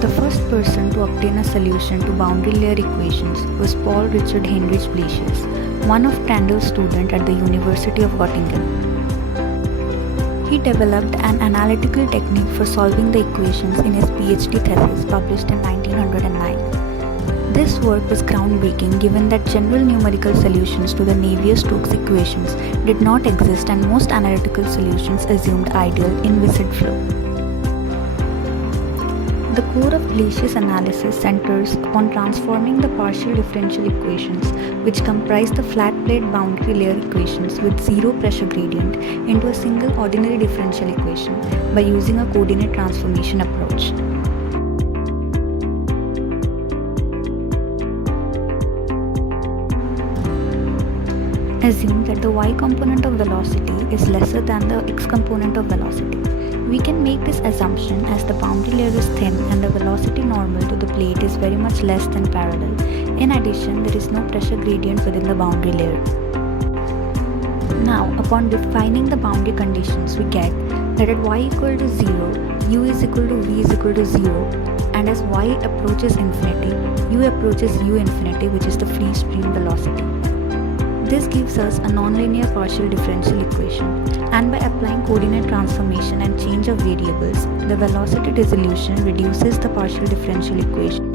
The first person to obtain a solution to boundary layer equations was Paul Richard Heinrich Blasius, one of Tyndall's students at the University of Göttingen. He developed an analytical technique for solving the equations in his PhD thesis published in 1909. This work was groundbreaking given that general numerical solutions to the Navier-Stokes equations did not exist and most analytical solutions assumed ideal inviscid flow. The core of Blasius' analysis centers upon transforming the partial differential equations, which comprise the flat plate boundary layer equations with zero pressure gradient, into a single ordinary differential equation by using a coordinate transformation approach. Assume that the y component of velocity is lesser than the x component of velocity. We can make this assumption as the boundary layer is thin and the velocity normal to the plate is very much less than parallel. In addition, there is no pressure gradient within the boundary layer. Now, upon defining the boundary conditions, we get that at y equal to 0, u is equal to v is equal to 0, and as y approaches infinity, u approaches u infinity, which is the free stream velocity. This gives us a nonlinear partial differential equation, and by applying coordinate transformation and change of variables, the velocity dissolution reduces the partial differential equation.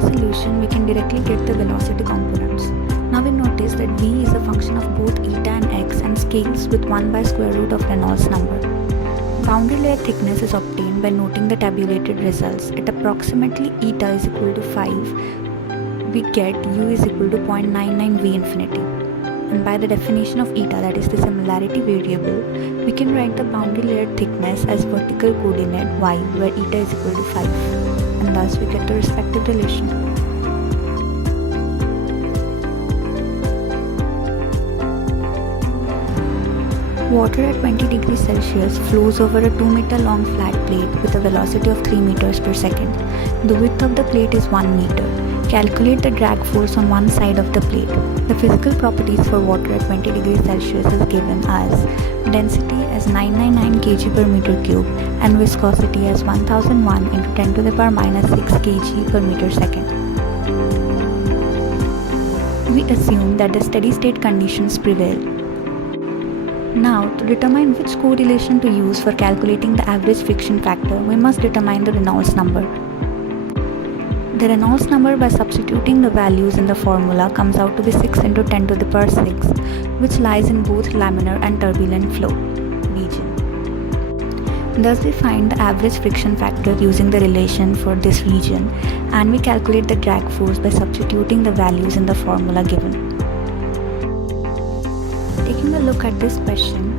the solution, we can directly get the velocity components. Now we notice that v is a function of both eta and x and scales with 1 by square root of Reynolds number. Boundary layer thickness is obtained by noting the tabulated results. At approximately eta is equal to 5, we get u is equal to 0.99 v infinity. And by the definition of eta, that is the similarity variable, we can write the boundary layer thickness as vertical coordinate y, where eta is equal to 5. And thus we get the respective relation. Water at 20 degrees Celsius flows over a 2 meter long flat plate with a velocity of 3 meters per second. The width of the plate is 1 meter. Calculate the drag force on one side of the plate. The physical properties for water at 20 degrees Celsius is given as density as 999 kg per meter cube and viscosity as 1001 into 10 to the power minus 6 kg per meter second. We assume that the steady state conditions prevail. Now, to determine which correlation to use for calculating the average friction factor, we must determine the Reynolds number. The Reynolds number by substituting the values in the formula comes out to be 6 into 10 to the power 6, which lies in both laminar and turbulent flow region. Thus we find the average friction factor using the relation for this region, and we calculate the drag force by substituting the values in the formula given. Taking a look at this question,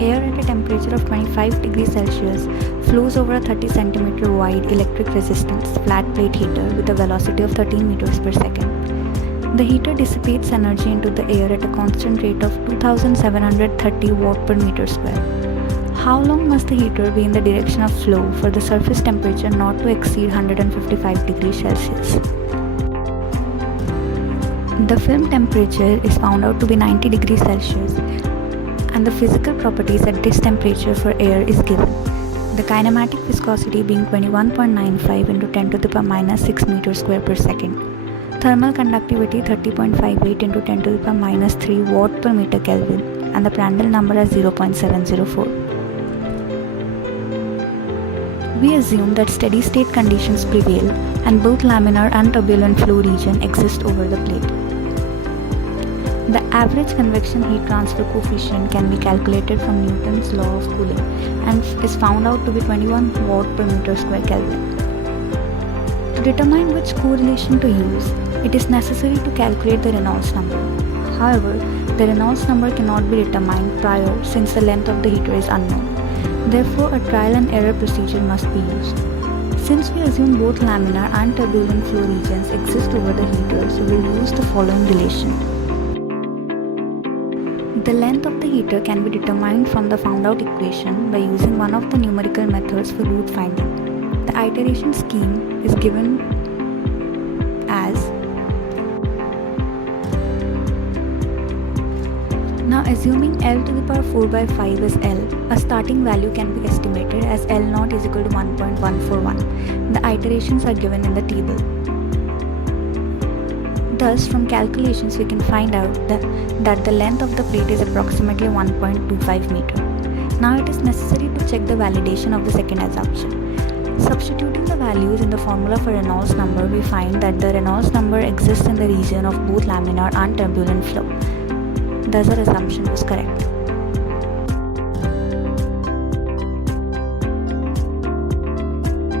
air at a temperature of 25 degrees Celsius flows over a 30 cm wide electric resistance flat plate heater with a velocity of 13 meters per second. The heater dissipates energy into the air at a constant rate of 2730 watt per meter square. How long must the heater be in the direction of flow for the surface temperature not to exceed 155 degrees Celsius? The film temperature is found out to be 90 degrees Celsius, and the physical properties at this temperature for air is given. The kinematic viscosity being 21.95 into 10 to the power minus 6 meters square per second. Thermal conductivity 30.58 into 10 to the power minus 3 watt per meter Kelvin, and the Prandtl number as 0.704. We assume that steady state conditions prevail and both laminar and turbulent flow region exist over the plate. The average convection heat transfer coefficient can be calculated from Newton's law of cooling and is found out to be 21 watt per meter square Kelvin. To determine which correlation to use, it is necessary to calculate the Reynolds number. However, the Reynolds number cannot be determined prior since the length of the heater is unknown. Therefore, a trial and error procedure must be used. Since we assume both laminar and turbulent flow regions exist over the heater, so we will use the following relation. The length of the heater can be determined from the found out equation by using one of the numerical methods for root finding. The iteration scheme is given as. Now assuming L to the power 4 by 5 is L, a starting value can be estimated as L0 is equal to 1.141. The iterations are given in the table. Thus, from calculations we can find out that the length of the plate is approximately 1.25 meter. Now it is necessary to check the validation of the second assumption. Substituting the values in the formula for Reynolds number, we find that the Reynolds number exists in the region of both laminar and turbulent flow. Thus our assumption was correct.